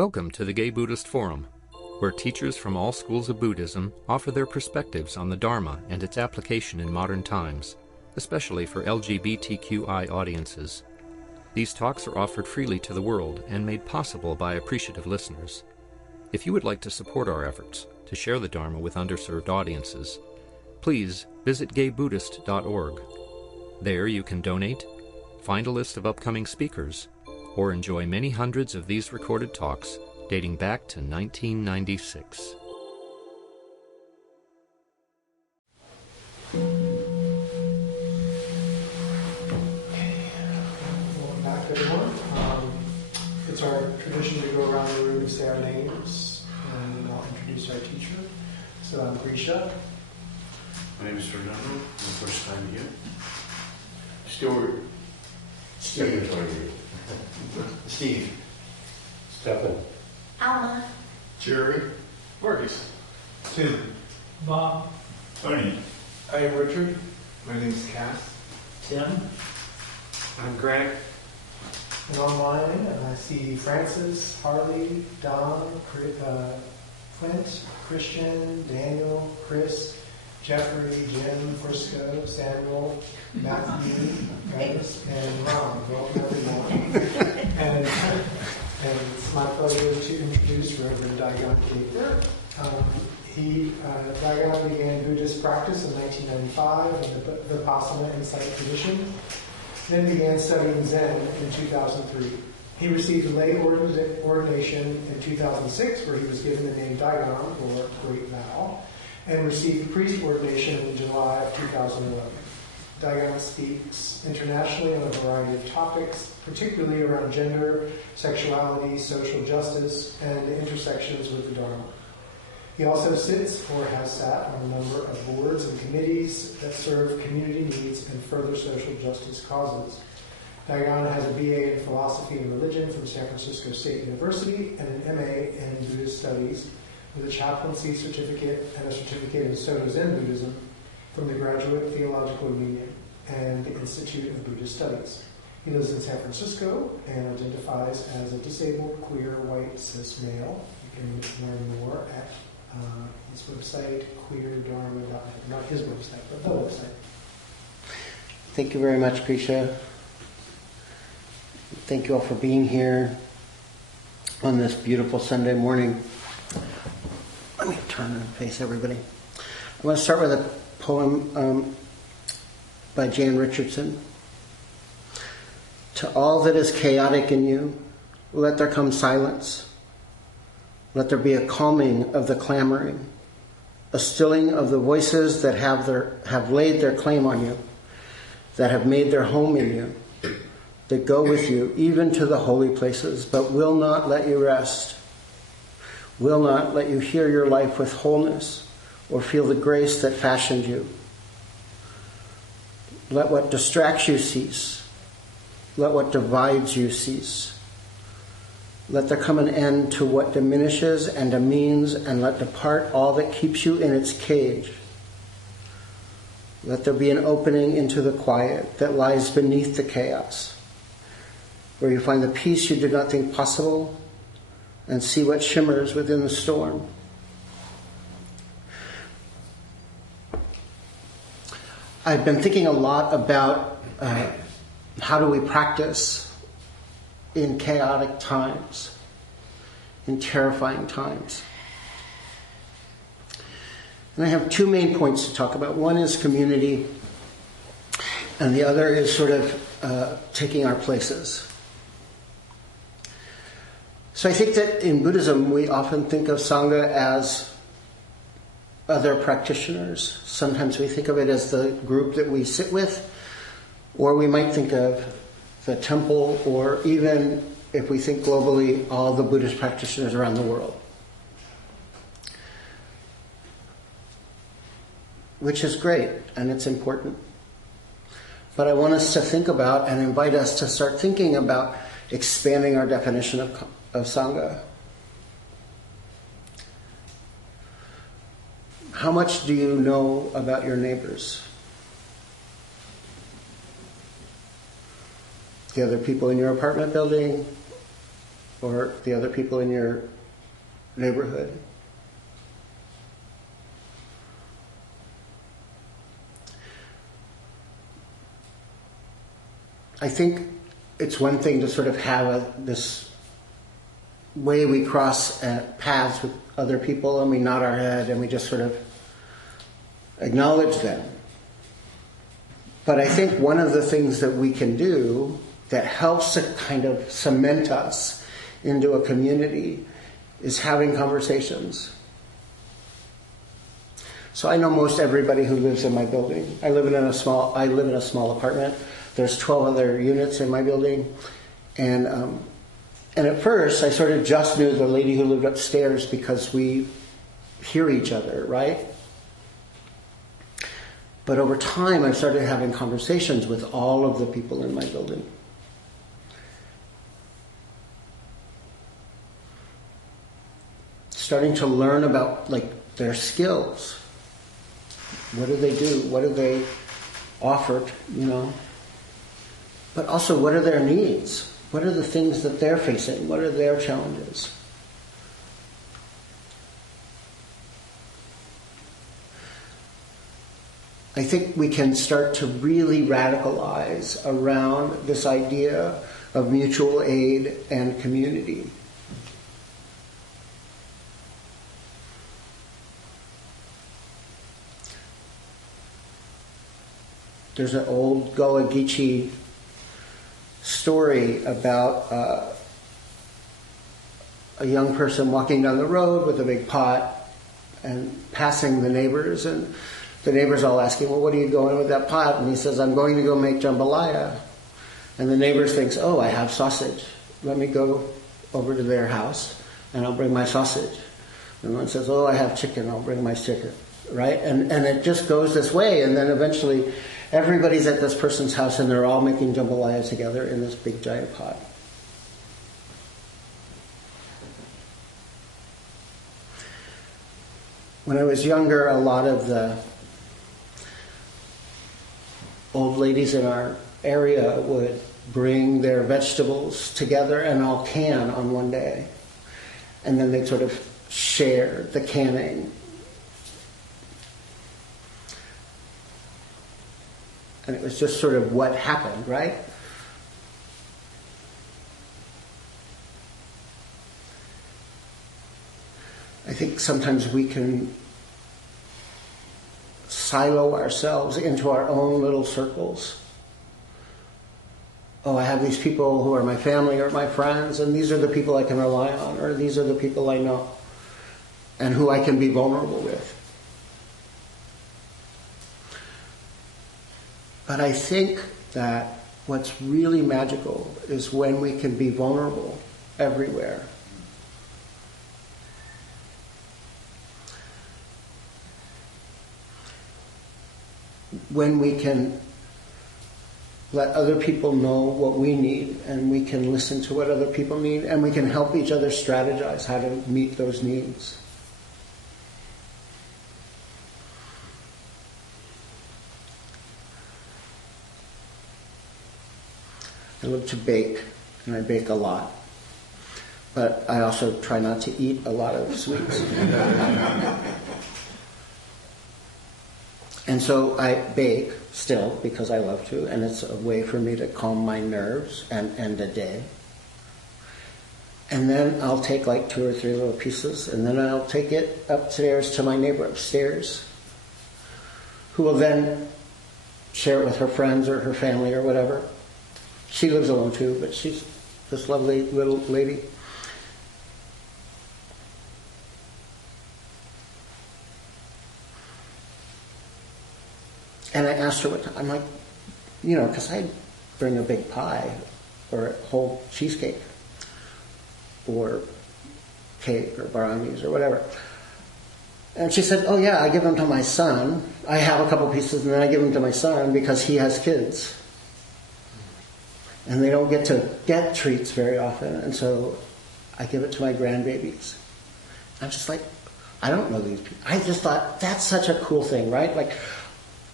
Welcome to the Gay Buddhist Forum, where teachers from all schools of Buddhism offer their perspectives on the Dharma and its application in modern times, especially for LGBTQI audiences. These talks are offered freely to the world and made possible by appreciative listeners. If you would like to support our efforts to share the Dharma with underserved audiences, please visit gaybuddhist.org. There you can donate, find a list of upcoming speakers, or enjoy many hundreds of these recorded talks dating back to 1996. Welcome back, everyone. It's our tradition to go around the room and say our names, and I'll introduce our teacher. So I'm Grisha. My name is Fernando. My first time here. Stuart. Steve. Steve. Stefan. Alma. Jerry. Marcus. Tim. Bob. Tony. I am Richard. My name is Cass. Tim. I'm Greg. And online, I see Francis, Harley, Don, Clint, Christian, Daniel, Chris, Jeffrey, Jim, Frisco, Samuel, Matthew, Travis, and Ron. Welcome, everyone. And it's my pleasure to introduce Reverend Daigan Gaither. Daigan began Buddhist practice in 1995 in the Vipassana Insight tradition, then began studying Zen in 2003. He received a lay ordination in 2006, where he was given the name Daigan, or Great Vow, and received priest ordination in July of 2011. Daigan speaks internationally on a variety of topics, particularly around gender, sexuality, social justice, and the intersections with the Dharma. He also sits or has sat on a number of boards and committees that serve community needs and further social justice causes. Daigan has a BA in Philosophy and Religion from San Francisco State University and an MA in Buddhist Studies with a chaplaincy certificate and a certificate in Soto Zen Buddhism from the Graduate Theological Union and the Institute of Buddhist Studies. He lives in San Francisco and identifies as a disabled, queer, white, cis male. You can learn more at his website, queerdharma.net. Not his website, but the website. Thank you very much, Grisha. Thank you all for being here on this beautiful Sunday morning. Let me turn and face everybody. I want to start with a poem by Jan Richardson. To all that is chaotic in you, let there come silence. Let there be a calming of the clamoring, a stilling of the voices that have laid their claim on you, that have made their home in you, that go with you even to the holy places, but will not let you rest, will not let you hear your life with wholeness or feel the grace that fashioned you. Let what distracts you cease. Let what divides you cease. Let there come an end to what diminishes and demeans, and let depart all that keeps you in its cage. Let there be an opening into the quiet that lies beneath the chaos, where you find the peace you did not think possible and see what shimmers within the storm. I've been thinking a lot about how do we practice in chaotic times, in terrifying times. And I have two main points to talk about. One is community, and the other is sort of taking our places. So I think that in Buddhism, we often think of Sangha as other practitioners. Sometimes we think of it as the group that we sit with, or we might think of the temple, or even, if we think globally, all the Buddhist practitioners around the world. Which is great, and it's important. But I want us to think about and invite us to start thinking about expanding our definition of Sangha. How much do you know about your neighbors? The other people in your apartment building, or the other people in your neighborhood. I think it's one thing to sort of have this way we cross paths with other people and we nod our head and we just sort of acknowledge them. But I think one of the things that we can do that helps to kind of cement us into a community is having conversations. So I know most everybody who lives in my building. I live in a small apartment. There's 12 other units in my building. And at first, I sort of just knew the lady who lived upstairs because we hear each other, right? But over time, I started having conversations with all of the people in my building. Starting to learn about, like, their skills. What do they do? What do they offer, you know? But also, what are their needs? What are the things that they're facing? What are their challenges? I think we can start to really radicalize around this idea of mutual aid and community. There's an old Gullah Geechee story about a young person walking down the road with a big pot and passing the neighbors, and the neighbors all asking, well, what are you going with that pot? And he says, I'm going to go make jambalaya. And the neighbors thinks, oh, I have sausage. Let me go over to their house and I'll bring my sausage. And one says, oh, I have chicken. I'll bring my chicken. Right? And it just goes this way. And then eventually everybody's at this person's house and they're all making jambalaya together in this big giant pot. When I was younger, a lot of the old ladies in our area would bring their vegetables together and all can on one day. And then they'd sort of share the canning. And it was just sort of what happened, right? I think sometimes we can silo ourselves into our own little circles. Oh, I have these people who are my family or my friends, and these are the people I can rely on, or these are the people I know, and who I can be vulnerable with. But I think that what's really magical is when we can be vulnerable everywhere. When we can let other people know what we need, and we can listen to what other people need, and we can help each other strategize how to meet those needs. I love to bake, and I bake a lot. But I also try not to eat a lot of sweets. And so I bake still because I love to, and it's a way for me to calm my nerves and end a day. And then I'll take like 2 or 3 little pieces, and then I'll take it upstairs to my neighbor upstairs, who will then share it with her friends or her family or whatever. She lives alone too, but she's this lovely little lady. And I asked her what time. I'm like, you know, because I'd bring a big pie or a whole cheesecake or cake or brownies or whatever. And she said, oh yeah, I give them to my son. I have a couple pieces and then I give them to my son because he has kids. And they don't get to get treats very often. And so I give it to my grandbabies. I'm just like, I don't know these people. I just thought, that's such a cool thing, right? Like,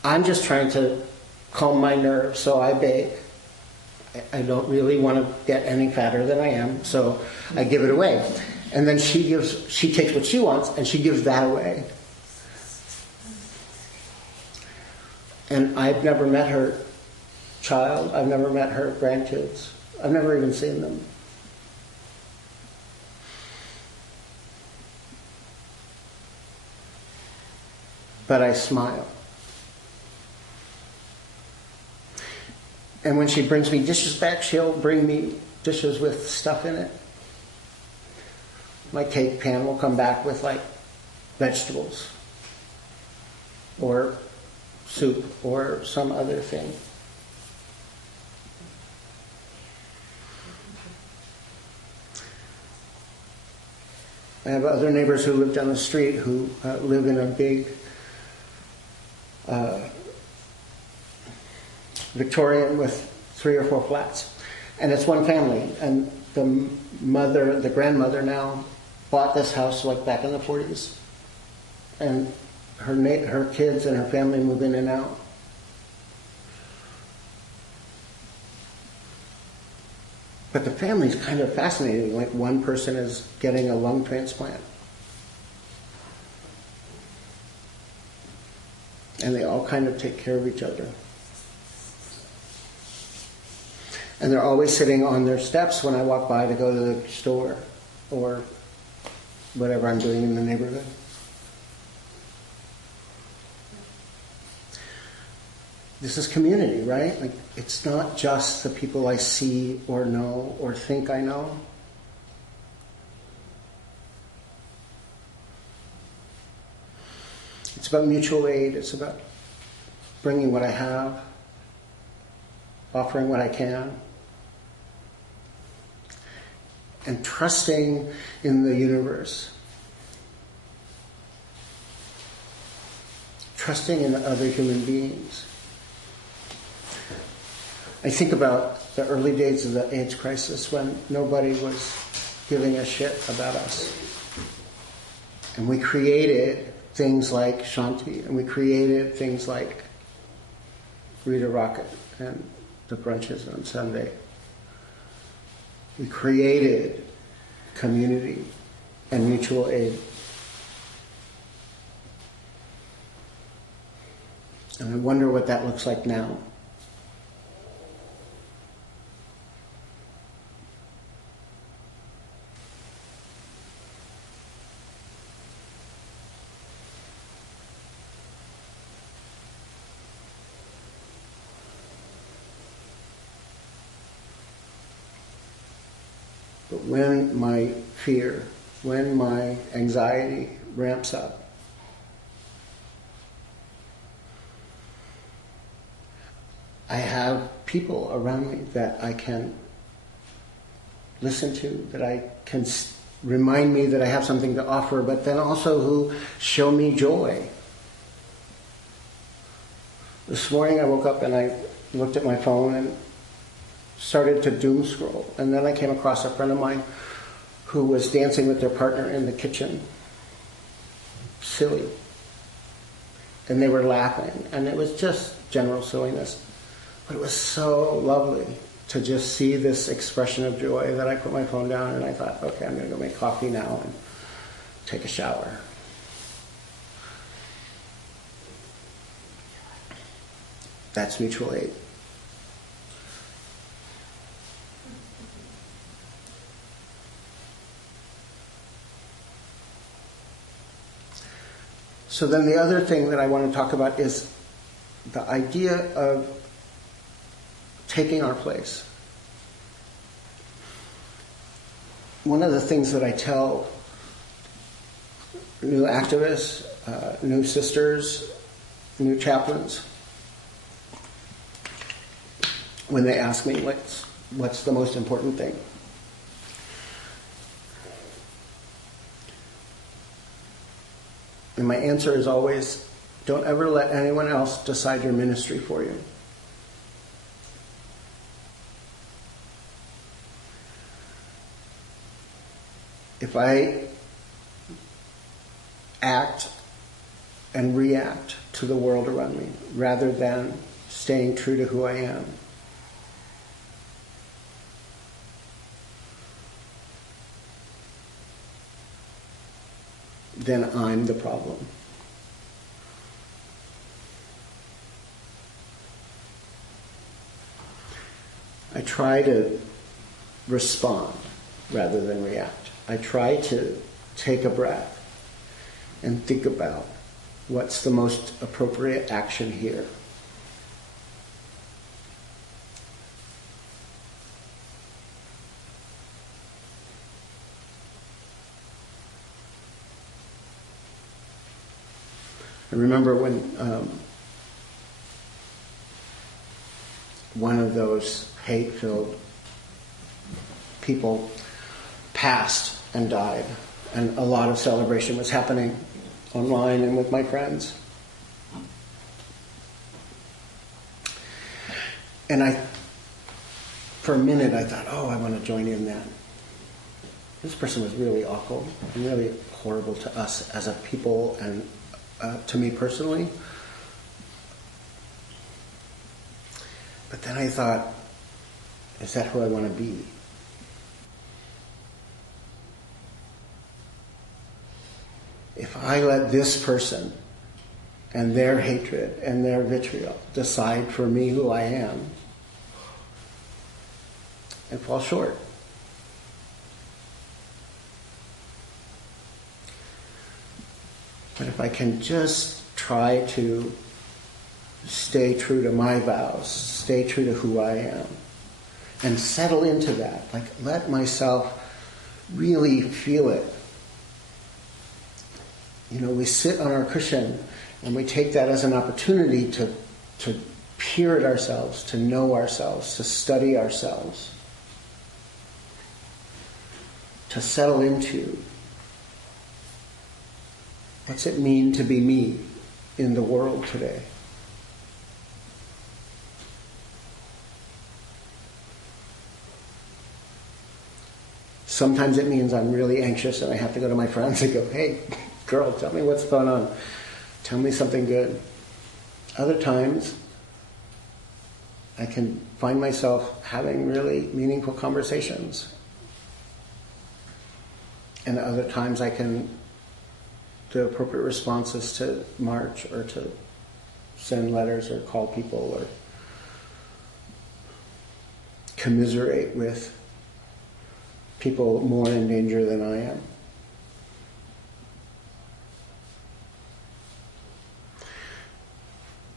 I'm just trying to calm my nerves, so I bake. I don't really want to get any fatter than I am, so I give it away. And then she takes what she wants and she gives that away. And I've never met her child. I've never met her grandkids. I've never even seen them. But I smile. And when she brings me dishes back, she'll bring me dishes with stuff in it. My cake pan will come back with like vegetables or soup or some other thing. I have other neighbors who live down the street who live in a big Victorian with 3 or 4 flats. And it's one family. And the grandmother now bought this house like back in the 40s. And her kids and her family move in and out. But the family's kind of fascinating. Like one person is getting a lung transplant. And they all kind of take care of each other. And they're always sitting on their steps when I walk by to go to the store or whatever I'm doing in the neighborhood. This is community, right? Like, it's not just the people I see or know or think I know. It's about mutual aid. It's about bringing what I have, offering what I can, and trusting in the universe. Trusting in other human beings. I think about the early days of the AIDS crisis when nobody was giving a shit about us. And we created things like Shanti, and we created things like Rita Rocket and the brunches on Sunday. We created community and mutual aid. And I wonder what that looks like now. But when my fear, when my anxiety ramps up, I have people around me that I can listen to, that I can remind me that I have something to offer, but then also who show me joy. This morning I woke up and I looked at my phone and started to doom scroll. And then I came across a friend of mine who was dancing with their partner in the kitchen. Silly. And they were laughing. And it was just general silliness. But it was so lovely to just see this expression of joy that I put my phone down and I thought, okay, I'm going to go make coffee now and take a shower. That's mutual aid. So then the other thing that I want to talk about is the idea of taking our place. One of the things that I tell new activists, new sisters, new chaplains, when they ask me what's the most important thing, and my answer is always, don't ever let anyone else decide your ministry for you. If I act and react to the world around me rather than staying true to who I am, then I'm the problem. I try to respond rather than react. I try to take a breath and think about what's the most appropriate action here. I remember when one of those hate-filled people passed and died, and a lot of celebration was happening online and with my friends. And for a minute I thought, oh, I want to join in that. This person was really awful and really horrible to us as a people and to me personally. But then I thought, is that who I want to be? If I let this person and their hatred and their vitriol decide for me who I am, I fall short. But if I can just try to stay true to my vows, stay true to who I am, and settle into that, like let myself really feel it. You know, we sit on our cushion and we take that as an opportunity to peer at ourselves, to know ourselves, to study ourselves, to settle into what's it mean to be me in the world today. Sometimes it means I'm really anxious and I have to go to my friends and go, hey, girl, tell me what's going on. Tell me something good. Other times, I can find myself having really meaningful conversations. And other times the appropriate response is to march or to send letters or call people or commiserate with people more in danger than I am.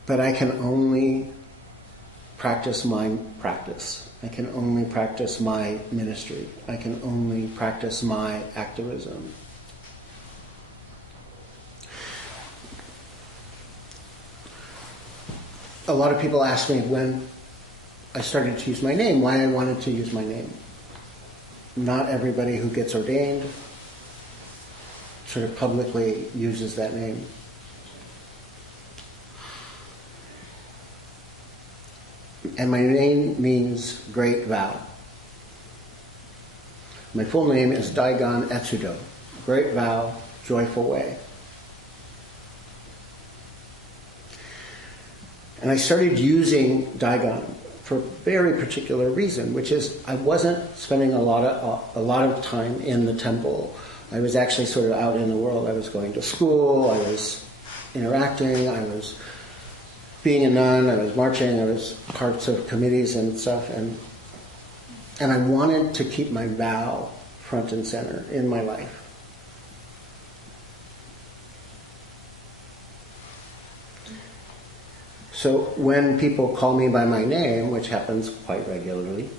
But I can only practice my practice. I can only practice my ministry. I can only practice my activism. A lot of people ask me when I started to use my name, why I wanted to use my name. Not everybody who gets ordained sort of publicly uses that name. And my name means great vow. My full name is Daigan Gaither, great vow, joyful way. And I started using Daigan for a very particular reason, which is I wasn't spending a lot of time in the temple. I was actually sort of out in the world. I was going to school, I was interacting, I was being a nun, I was marching, I was parts of committees and stuff, and I wanted to keep my vow front and center in my life. So when people call me by my name, which happens quite regularly,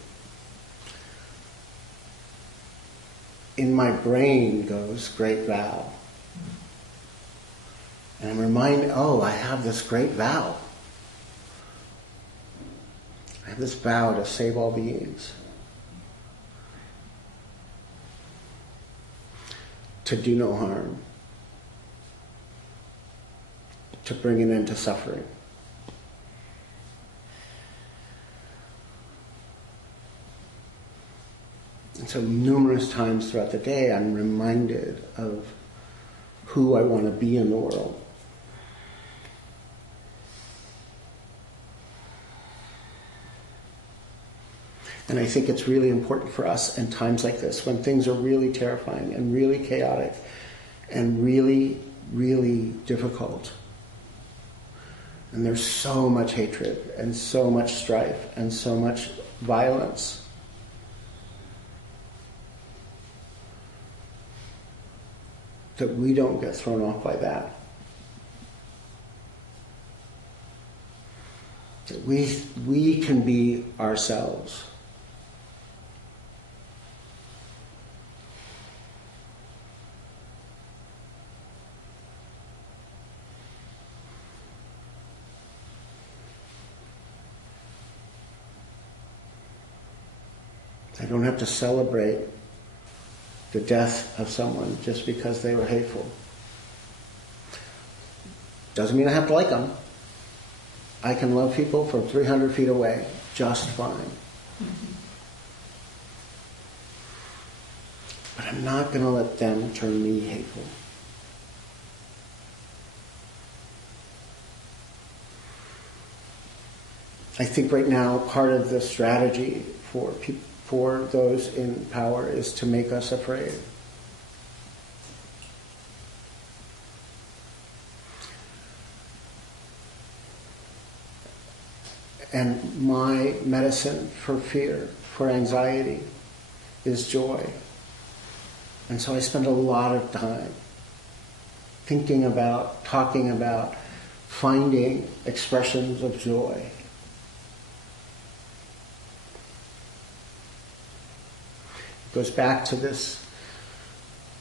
in my brain goes great vow. And I'm reminded, oh, I have this great vow. I have this vow to save all beings. To do no harm. To bring an end to suffering. And so numerous times throughout the day, I'm reminded of who I want to be in the world. And I think it's really important for us in times like this, when things are really terrifying and really chaotic, and really, really difficult. And there's so much hatred and so much strife and so much violence. That we don't get thrown off by that. That we can be ourselves. I don't have to celebrate the death of someone just because they were hateful. Doesn't mean I have to like them. I can love people from 300 feet away just fine. But I'm not going to let them turn me hateful. I think right now part of the strategy for those in power is to make us afraid. And my medicine for fear, for anxiety, is joy. And so I spend a lot of time thinking about, talking about, finding expressions of joy. It goes back to this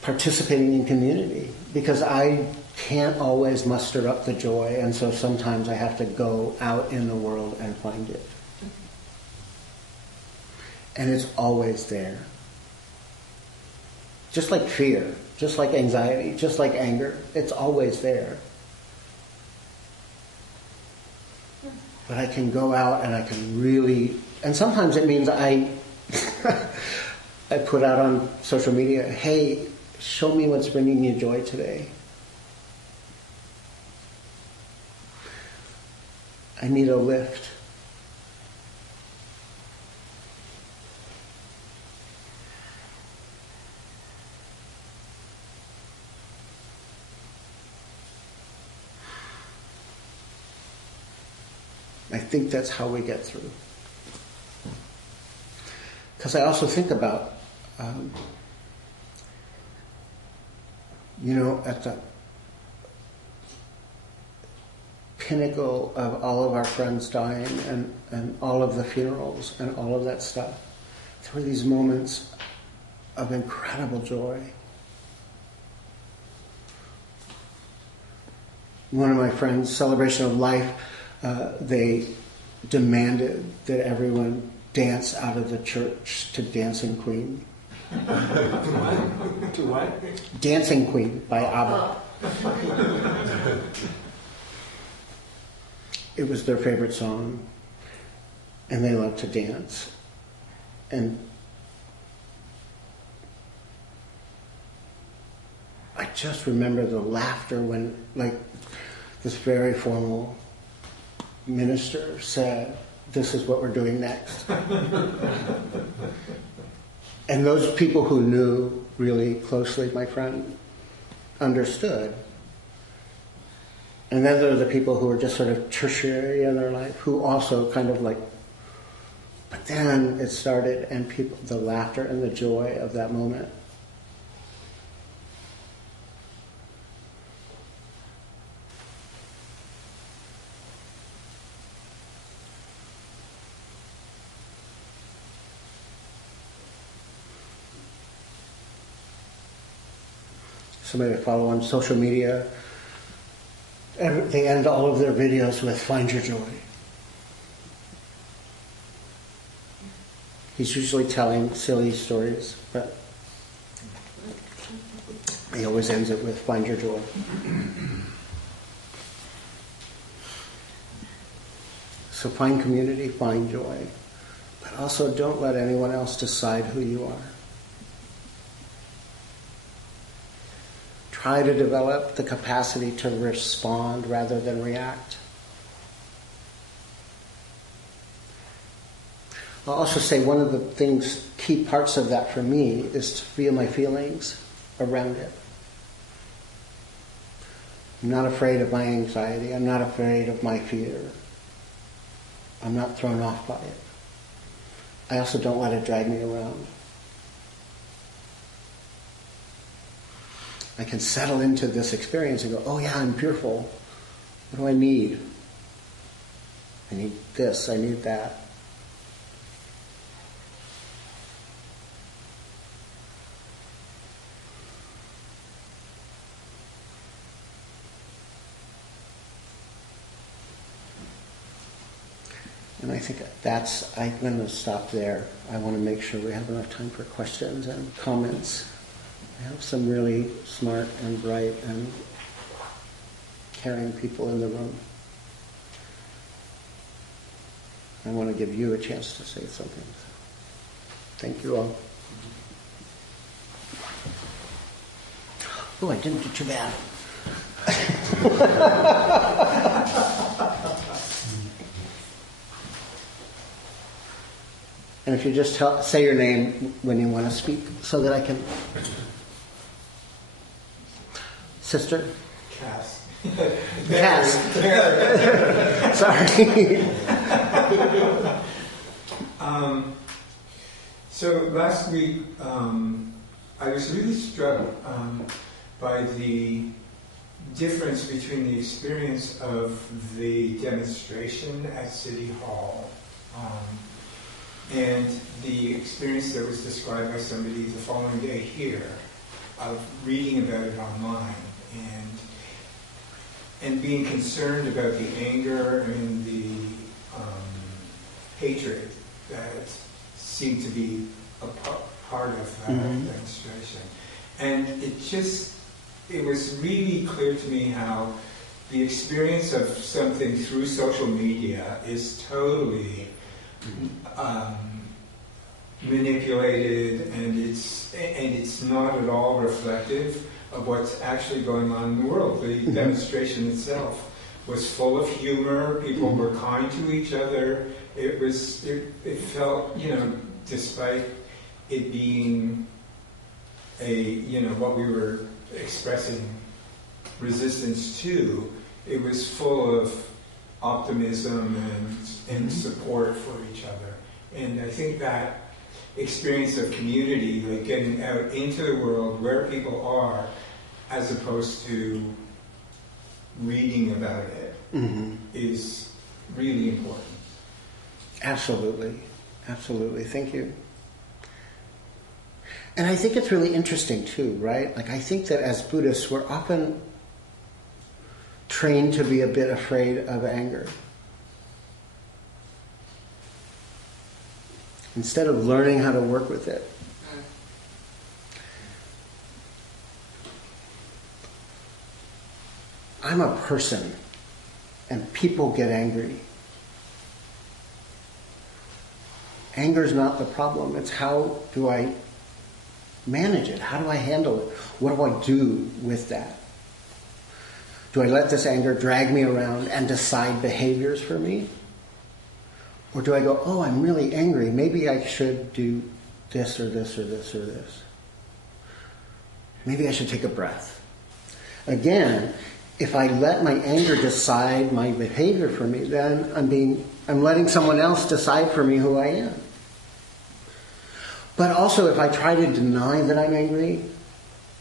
participating in community, because I can't always muster up the joy, and so sometimes I have to go out in the world and find it. And it's always there. Just like fear, just like anxiety, just like anger, it's always there. But I can go out and I can really, and sometimes it means I put out on social media, hey, show me what's bringing you joy today. I need a lift. I think that's how we get through. Because I also think about, at the pinnacle of all of our friends dying and all of the funerals and all of that stuff, there were these moments of incredible joy. One of my friends' celebration of life, they demanded that everyone dance out of the church to Dancing Queen. To what? Dancing Queen by ABBA. It was their favorite song, and they loved to dance. And I just remember the laughter when, this very formal minister said, "This is what we're doing next." And those people who knew really closely my friend understood. And then there are the people who are just sort of tertiary in their life, who also kind of but then it started, and the laughter and the joy of that moment. Somebody I follow on social media, they end all of their videos with "Find your joy." He's usually telling silly stories, but he always ends it with "Find your joy." So find community, find joy, but also don't let anyone else decide who you are. Try to develop the capacity to respond rather than react. I'll also say one of the key parts of that for me is to feel my feelings around it. I'm not afraid of my anxiety. I'm not afraid of my fear. I'm not thrown off by it. I also don't let it drag me around. I can settle into this experience and go, oh yeah, I'm fearful. What do I need? I need this, I need that. And I think I'm going to stop there. I want to make sure we have enough time for questions and comments. I have some really smart and bright and caring people in the room. I want to give you a chance to say something. Thank you all. Oh, I didn't do too bad. And if you just say your name when you want to speak so that I can... Sister? Cass. Cass. Sorry. So last week, I was really struck by the difference between the experience of the demonstration at City Hall and the experience that was described by somebody the following day here of reading about it online and being concerned about the anger and the hatred that seemed to be a part of that demonstration. And it was really clear to me how the experience of something through social media is totally manipulated, and it's not at all reflective of what's actually going on in the world. The demonstration itself was full of humor. People were kind to each other. It felt, despite it being what we were expressing resistance to, it was full of optimism and support for each other. And I think that experience of community, like getting out into the world where people are, as opposed to reading about it, is really important. Absolutely. Absolutely. Thank you. And I think it's really interesting too, right? Like, I think that as Buddhists, we're often trained to be a bit afraid of anger. Instead of learning how to work with it. I'm a person, and people get angry. Anger is not the problem. It's how do I manage it? How do I handle it? What do I do with that? Do I let this anger drag me around and decide behaviors for me? Or do I go, oh, I'm really angry. Maybe I should do this or this or this or this. Maybe I should take a breath. Again, if I let my anger decide my behavior for me, then I'm letting someone else decide for me who I am. But also, if I try to deny that I'm angry,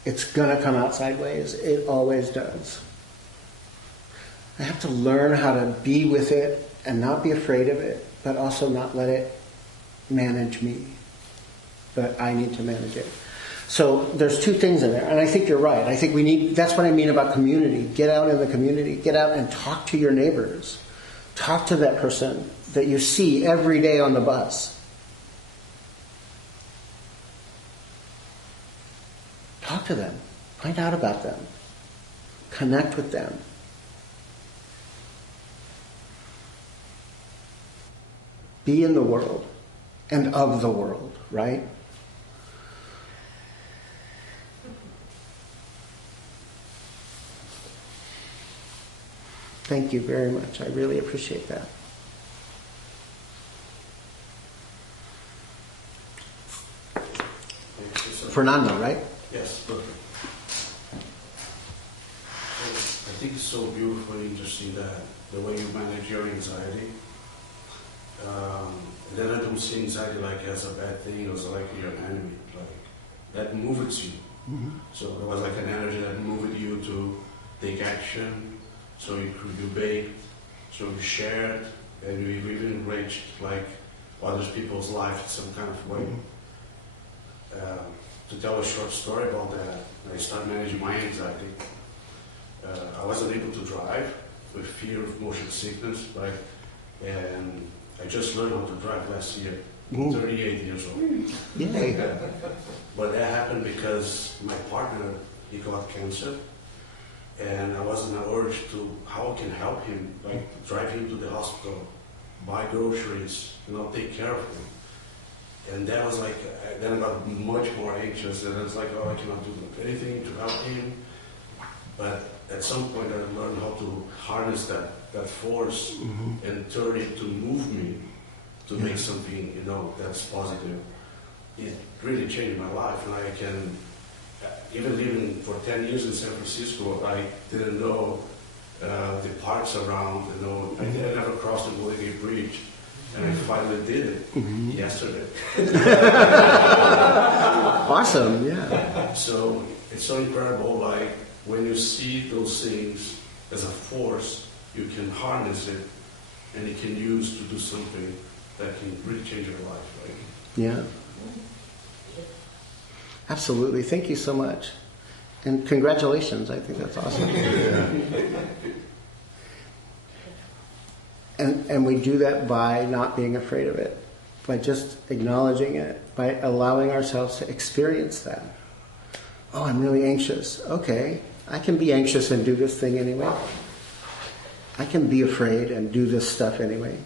it's going to come out sideways. It always does. I have to learn how to be with it and not be afraid of it, but also not let it manage me. But I need to manage it. So there's two things in there, and I think you're right. I think that's what I mean about community. Get out in the community. Get out and talk to your neighbors. Talk to that person that you see every day on the bus. Talk to them. Find out about them. Connect with them. Be in the world and of the world, right? Thank you very much. I really appreciate that. Fernando, right? Yes, perfect. think it's so beautifully interesting that the way you manage your anxiety. Then I don't see anxiety like as a bad thing, or as like your enemy. Like that moves you. Mm-hmm. So there was like an energy that moved you to take action. So you baked, so you shared, and you even enriched like other people's life in some kind of way. To tell a short story about that, I started managing my anxiety. I wasn't able to drive with fear of motion sickness, right? And I just learned how to drive last year, 38 years old. Yay. But that happened because my partner, he got cancer, and I was in an urge to how I can help him, like drive him to the hospital, buy groceries, take care of him. And that was like, then I got much more anxious, and I was like, oh, I cannot do anything to help him. But at some point I learned how to harness that force and turn it to move me to make something, that's positive. It really changed my life, and I can, even living for 10 years in San Francisco, I didn't know the parks around, I never crossed the Golden Gate Bridge, and I finally did it yesterday. Awesome, yeah. So it's so incredible, like when you see those things as a force, you can harness it, and you can use to do something that can really change your life, right? Yeah. Absolutely. Thank you so much. And congratulations. I think that's awesome. And we do that by not being afraid of it, by just acknowledging it, by allowing ourselves to experience that. Oh, I'm really anxious. Okay, I can be anxious and do this thing anyway. I can be afraid and do this stuff anyway.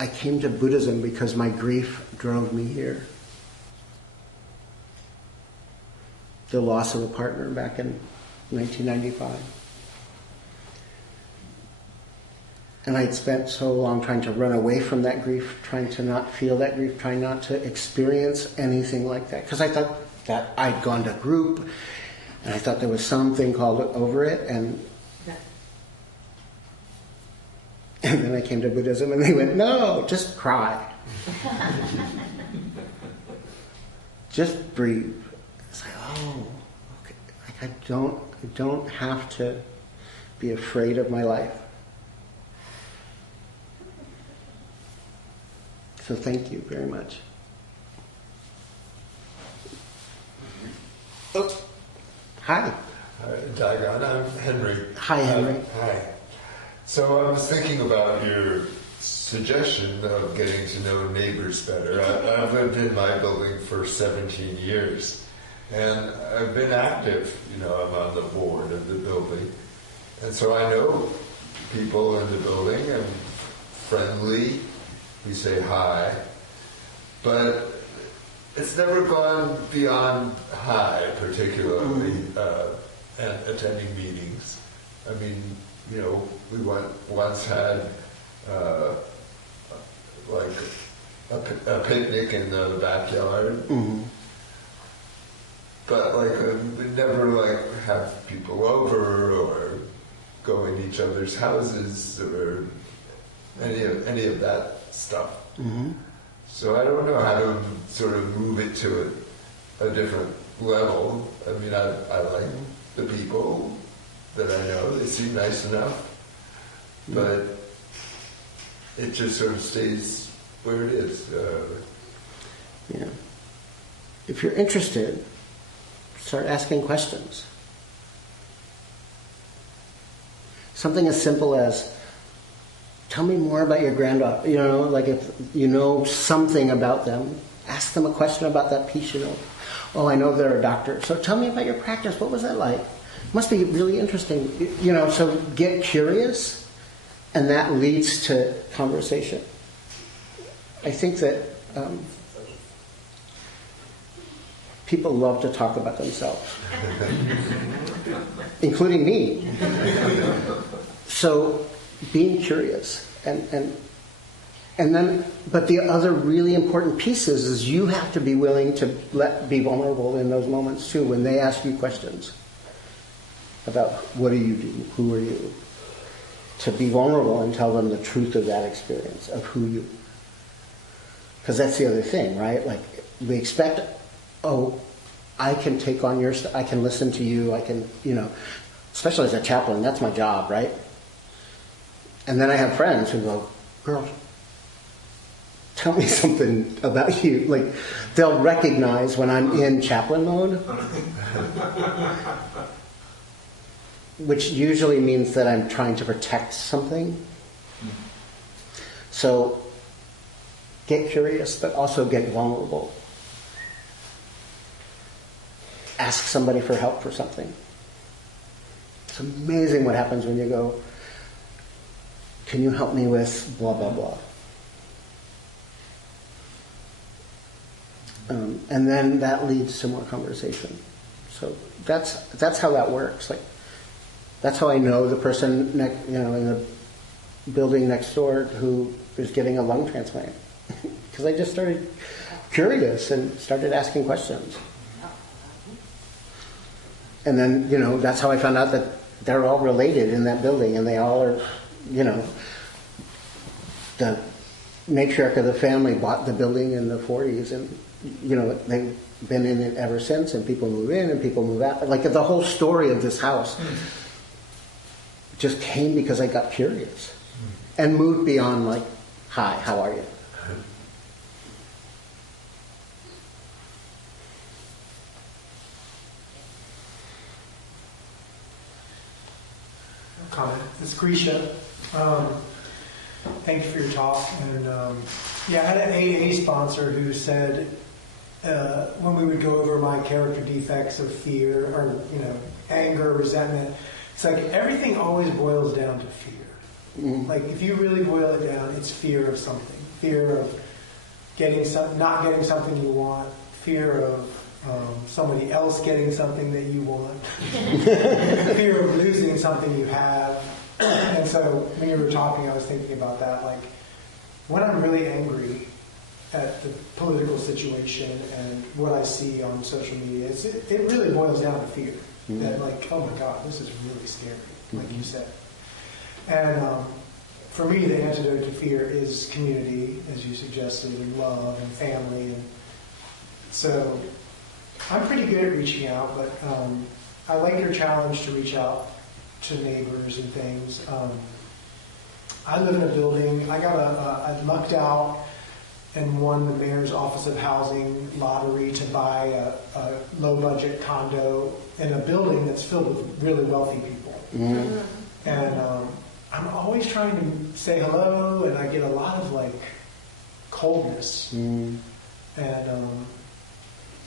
I came to Buddhism because my grief drove me here. The loss of a partner back in 1995. And I'd spent so long trying to run away from that grief, trying to not feel that grief, trying not to experience anything like that. Because I thought that I'd gone to group, and I thought there was something called over it, and then I came to Buddhism, and they went, no, just cry. Just breathe. It's like, oh, okay. Like I don't have to be afraid of my life. So thank you very much. Oh, hi. Daigan, I'm Henry. Hi, Henry. Hi. So I was thinking about your suggestion of getting to know neighbors better. I've lived in my building for 17 years, and I've been active. I'm on the board of the building, and so I know people in the building. I'm friendly. We say hi, but it's never gone beyond hi, particularly attending meetings. I mean, we once had like a picnic in the backyard, but we never have people over or go in each other's houses or any of that stuff. So I don't know how to sort of move it to a different level. I mean, I like the people that I know. They seem nice enough. But it just sort of stays where it is. Yeah. If you're interested, start asking questions. Something as simple as, tell me more about your granddaughter. If you know something about them, ask them a question about that piece you know. Oh, I know they're a doctor. So tell me about your practice. What was that like? Must be really interesting. So get curious, and that leads to conversation. I think that people love to talk about themselves, including me. So being curious and And then, but the other really important piece is you have to be willing to be vulnerable in those moments too, when they ask you questions about what do you do, who are you, to be vulnerable and tell them the truth of that experience, of who you. Because that's the other thing, right? Like, we expect, oh, I can take on your I can listen to you, I can, especially as a chaplain, that's my job, right? And then I have friends who go, girl, tell me something about you. Like, they'll recognize when I'm in chaplain mode, which usually means that I'm trying to protect something. So, get curious, but also get vulnerable. Ask somebody for help for something. It's amazing what happens when you go, can you help me with blah, blah, blah. And then that leads to more conversation. So that's how that works. Like, that's how I know the person in the building next door who is getting a lung transplant, because I just started curious and started asking questions. And then that's how I found out that they're all related in that building, and they all are, the matriarch of the family bought the building in the 40s, and they've been in it ever since, and people move in and people move out. Like, the whole story of this house just came because I got curious and moved beyond, like, hi, how are you? Comment. It's Grisha. Thank you for your talk. And I had an AA sponsor who said when we would go over my character defects of fear or anger, resentment, it's like everything always boils down to fear. Mm-hmm. Like, if you really boil it down, it's fear of something. Fear of not getting something you want. Fear of somebody else getting something that you want. Fear of losing something you have. And so when you were talking, I was thinking about that. Like, when I'm really angry at the political situation and what I see on social media, it really boils down to fear. Mm-hmm. That, like, oh my God, this is really scary, like you said. And for me, the antidote to fear is community, as you suggested, and love and family. And so I'm pretty good at reaching out, but I like your challenge to reach out to neighbors and things. I live in a building. I lucked out and won the mayor's office of housing lottery to buy a low-budget condo in a building that's filled with really wealthy people. Mm-hmm. And I'm always trying to say hello, and I get a lot of, like, coldness. Mm-hmm. And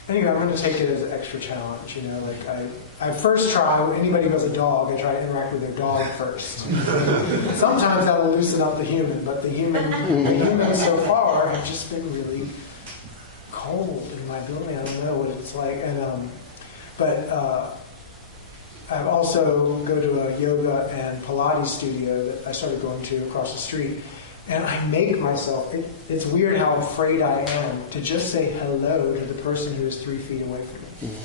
anyway, I'm going to take it as an extra challenge. Like, I first try, anybody who has a dog, I try to interact with their dog first. Sometimes that will loosen up the human, but the humans so far have just been really cold in my building. I don't know what it's like. And but I also go to a yoga and Pilates studio that I started going to across the street. And I make myself, it's weird how afraid I am to just say hello to the person who is 3 feet away from me.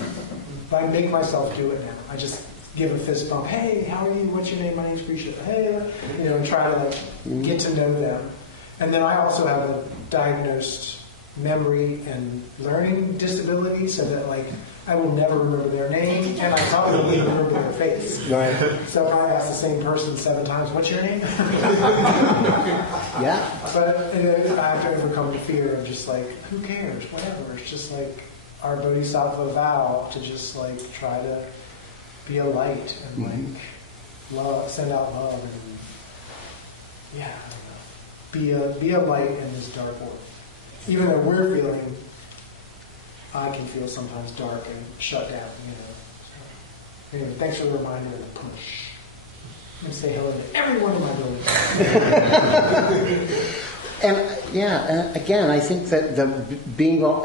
But I make myself do it now. I just give a fist bump. Hey, how are you? What's your name? My name's Grisha. Hey, and try to get to know them. And then I also have a diagnosed memory and learning disability, so that, like, I will never remember their name, and I probably won't even remember their face. Right. So if I ask the same person 7 times, what's your name? Yeah. But I have to overcome the fear of just, like, who cares? Whatever. It's just like our Bodhisattva vow to just, like, try to be a light and, like, love, send out love, and, yeah, I don't know. Be a light in this dark world. Even though we're feeling, I can feel sometimes dark and shut down, Anyway, thanks for the reminder of the push. I'm going to say hello to everyone in my building. And again, I think that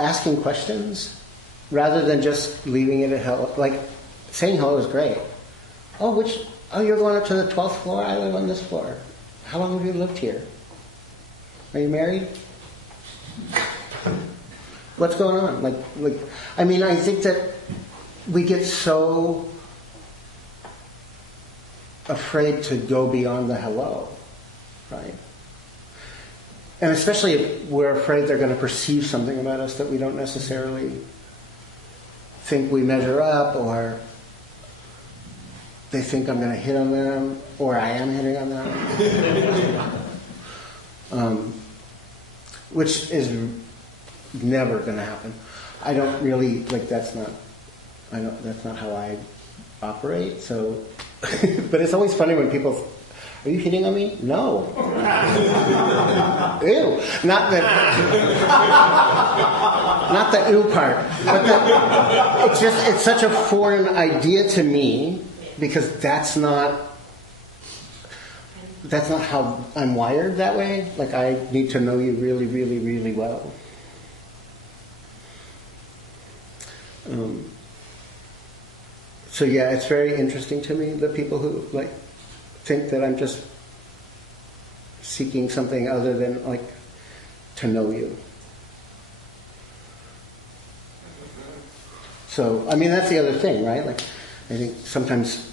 asking questions rather than just leaving it at hello, like saying hello is great. Oh, you're going up to the 12th floor? I live on this floor. How long have you lived here? Are you married? What's going on? I mean, I think that we get so afraid to go beyond the hello, right? And especially if we're afraid they're going to perceive something about us that we don't necessarily think we measure up, or they think I'm going to hit on them, or I am hitting on them. Which is never going to happen. I don't really, that's not how I operate, so, but it's always funny when people, are you hitting on me? No. Ew. Not the ew part, but it's such a foreign idea to me, because that's not how I'm wired that way. Like, I need to know you really, really, really well. So yeah, it's very interesting to me, the people who think that I'm just seeking something other than to know you. So, I mean, that's the other thing, right? I think sometimes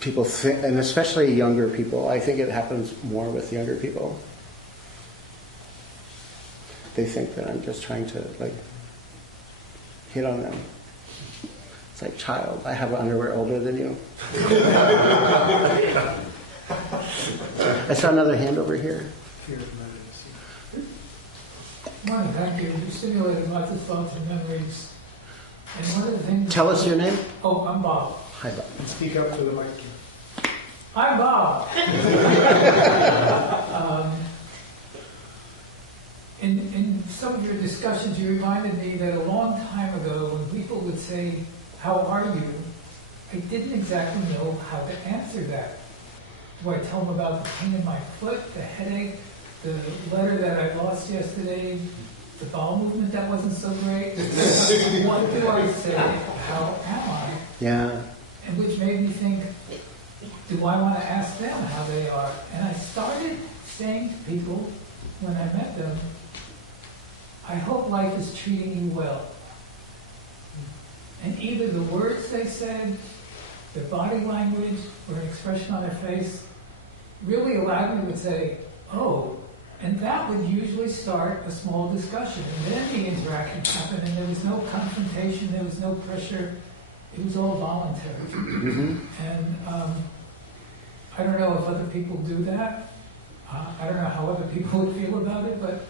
people think, and especially younger people, I think it happens more with younger people. They think that I'm just trying to hit on them. It's like, child, I have underwear older than you. I saw another hand over here. Morning, thank you. You stimulated lots of thoughts and memories. And one of the things... Tell us your name. Oh, I'm Bob. Hi, Bob. And speak up to the mic. I'm Bob. In some of your discussions, you reminded me that a long time ago, when people would say, "How are you?" I didn't exactly know how to answer that. Do I tell them about the pain in my foot, the headache, the letter that I lost yesterday, the bowel movement that wasn't so great? What do I say? How am I? Yeah. And which made me think, do I want to ask them how they are? And I started saying to people when I met them, I hope life is treating you well. And either the words they said, their body language, or an expression on their face really allowed me to say, oh, and that would usually start a small discussion. And then the interaction happened, and there was no confrontation, there was no pressure. It was all voluntary. Mm-hmm. And I don't know if other people do that. I don't know how other people would feel about it, but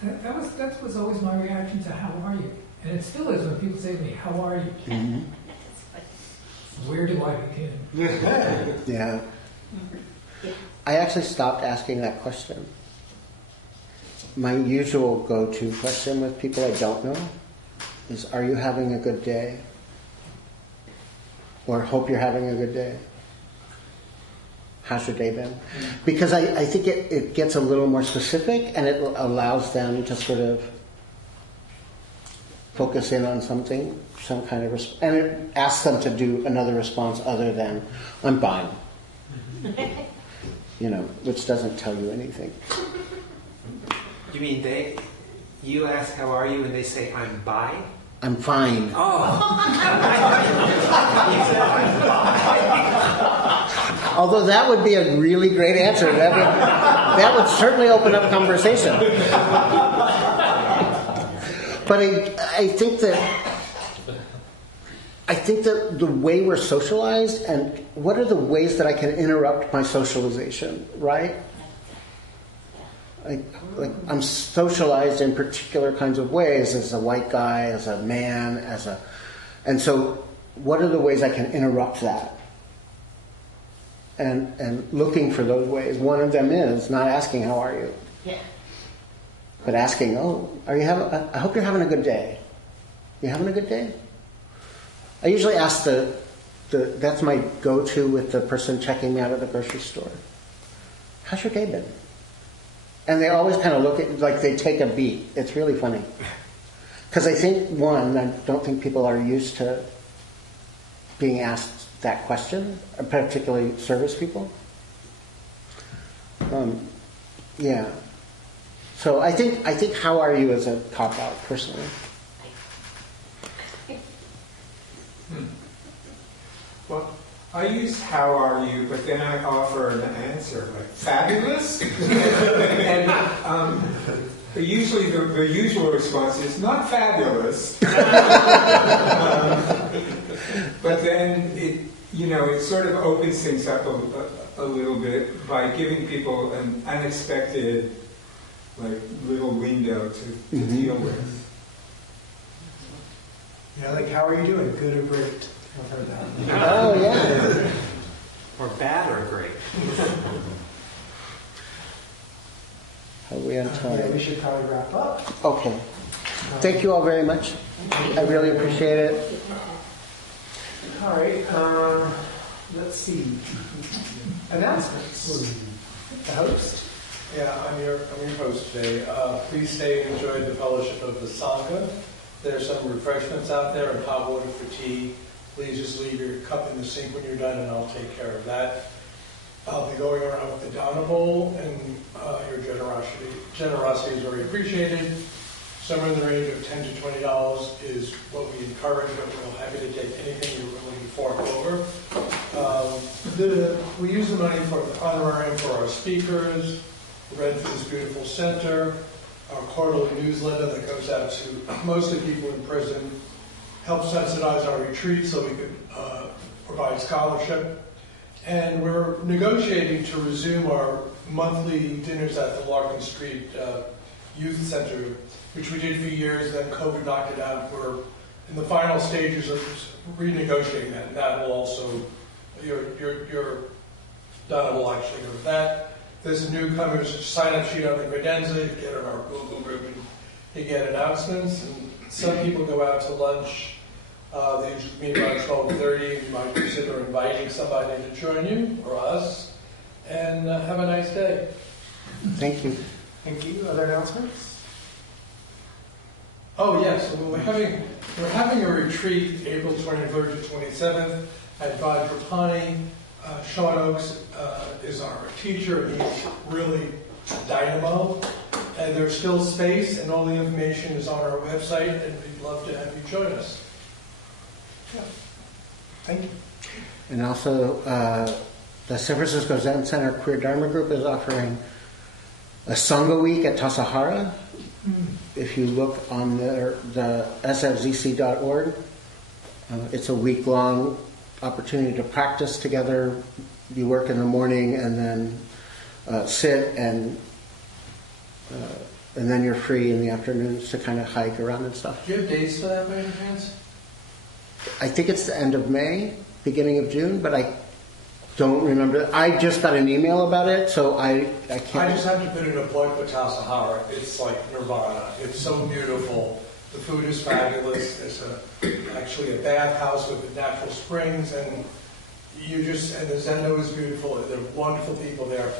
that was always my reaction to how are you? And it still is when people say to me, how are you? Mm-hmm. Where do I begin? Yeah. I actually stopped asking that question. My usual go-to question with people I don't know is, are you having a good day? Or hope you're having a good day. How's your day been? Because I think it gets a little more specific, and it allows them to sort of focus in on something, some kind of and it asks them to do another response other than, I'm fine. Which doesn't tell you anything. You mean you ask how are you and they say I'm by? I'm fine. Oh. Although that would be a really great answer. That would certainly open up conversation. But I think that the way we're socialized, and what are the ways that I can interrupt my socialization, right? Like I'm socialized in particular kinds of ways as a white guy, as a man, and so what are the ways I can interrupt that? And looking for those ways. One of them is not asking how are you, but asking, I hope you're having a good day. You having a good day? I usually ask that's my go-to with the person checking me out at the grocery store. How's your day been? And they always kind of look at, like they take a beat. It's really funny. Because I think, I don't think people are used to being asked that question, particularly service people. Yeah. So I think how are you is a cop out personally. Well, I use how are you, but then I offer an answer like fabulous, and usually the usual response is not fabulous, but then it sort of opens things up a little bit by giving people an unexpected little window to deal with. Yeah, like how are you doing? Good or great? I've heard that. Oh yeah. Or bad or great. How are we on Yeah, time? we should probably wrap up. Okay. Thank you all very much. I really appreciate it. All right. Let's see. Announcements. The host. Yeah, I'm your host today. Please stay and enjoy the fellowship of the Sangha. There's some refreshments out there and hot water for tea. Please just leave your cup in the sink when you're done, and I'll take care of that. I'll be going around with the Dana Bowl, and your generosity is very appreciated. Somewhere in the range of $10 to $20 is what we encourage, but we're happy to take anything you're willing to fork over. We use the money for the honorarium for our speakers, rent for this beautiful center, our quarterly newsletter that goes out to mostly people in prison, help subsidize our retreat so we could provide scholarship. And we're negotiating to resume our monthly dinners at the Larkin Street Youth Center, which we did for years, then COVID knocked it out. We're in the final stages of renegotiating that, and that will also, your Donna will actually go with that. There's a newcomers sign-up sheet on the credenza. You get in our Google group and you get announcements. And some people go out to lunch. They usually meet around 12:30. You might consider inviting somebody to join you or us. And have a nice day. Thank you. Thank you. Other announcements? Oh yes, we're having a retreat April 23rd to 27th at Vajrapani. Sean Oakes is our teacher, and he's really dynamo. And there's still space, and all the information is on our website, and we'd love to have you join us. Yeah. Thank you. And also, the San Francisco Zen Center Queer Dharma Group is offering a Sangha week at Tassajara. If you look on the sfzc.org, it's a week-long opportunity to practice together. You work in the morning and then sit, and then you're free in the afternoons to kind of hike around and stuff. Do you have dates for that by any chance? I think it's the end of May, beginning of June, but I don't remember. I just got an email about it, so I can't. I just have to put in a plug for Tassajara. It's like nirvana. It's so beautiful. The food is fabulous. There's actually a bathhouse with natural springs, and the Zendo is beautiful. They're wonderful people there.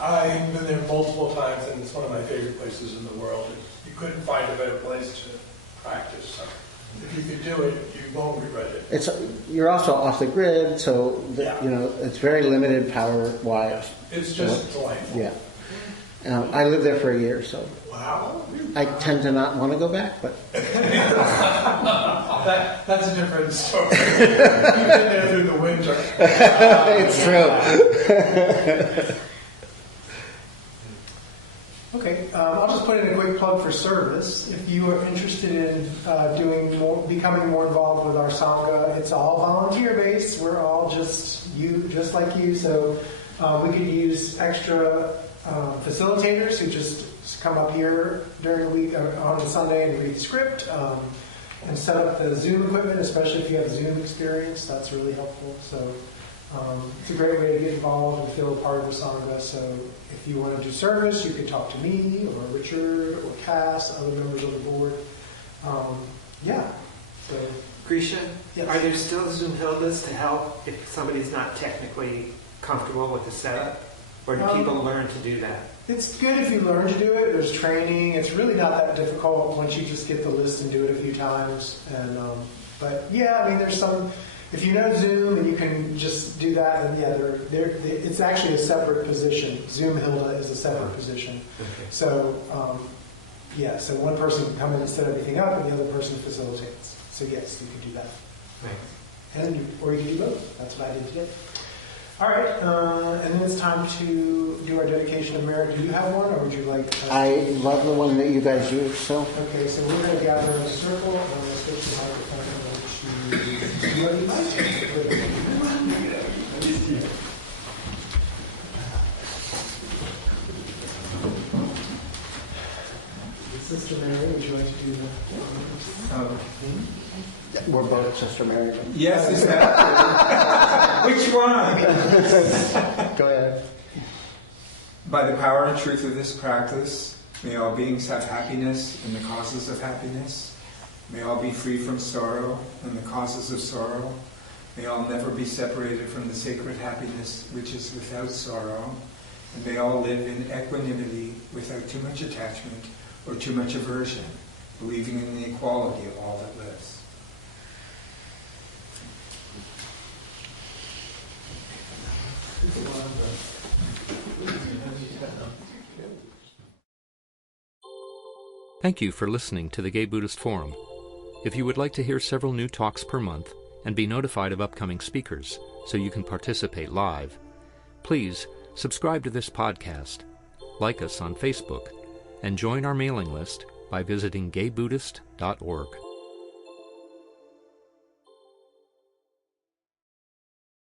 I've been there multiple times, and it's one of my favorite places in the world. You couldn't find a better place to practice. So if you could do it, you won't regret it. You're also off the grid, so it's very limited power-wise. It's just delightful. Yeah. I lived there for a year, so wow. I tend to not want to go back, but that's a different story. You've been there through the winter. It's true. Okay, I'll just put in a quick plug for service. If you are interested in becoming more involved with our Sangha, it's all volunteer-based. We're all just like you. So we could use extra facilitators who just come up here during the week on a Sunday and read the script and set up the Zoom equipment, especially if you have Zoom experience. That's really helpful. So it's a great way to get involved and feel a part of the Sangha. So if you want to do service, you can talk to me or Richard or Cass, other members of the board. So Grisha, yes. Are there still Zoom Hildas to help if somebody's not technically comfortable with the setup? Or do people learn to do that? It's good if you learn to do it. There's training. It's really not that difficult once you just get the list and do it a few times. And but yeah, I mean, there's some. If you know Zoom and you can just do that, and yeah, it's actually a separate position. Zoom Hilda is a separate position. Okay. So, so one person can come in and set everything up, and the other person facilitates. So yes, you can do that. Right. Or you can do both. That's what I did today. All right, and then it's time to do our dedication of merit. Do you have one, or would you like? I love the one that you guys use. So Okay, so we're going to gather in a circle. I'm going to switch the microphone over to you. Sister Mary, would you like to do the? we're both Sister Mary. Yes, is that? Which one? Go ahead. By the power and truth of this practice, may all beings have happiness and the causes of happiness. May all be free from sorrow and the causes of sorrow. May all never be separated from the sacred happiness which is without sorrow. And may all live in equanimity without too much attachment or too much aversion, believing in the equality of all that lives. Thank you for listening to the Gay Buddhist Forum. If you would like to hear several new talks per month and be notified of upcoming speakers so you can participate live, please subscribe to this podcast, like us on Facebook, and join our mailing list by visiting gaybuddhist.org.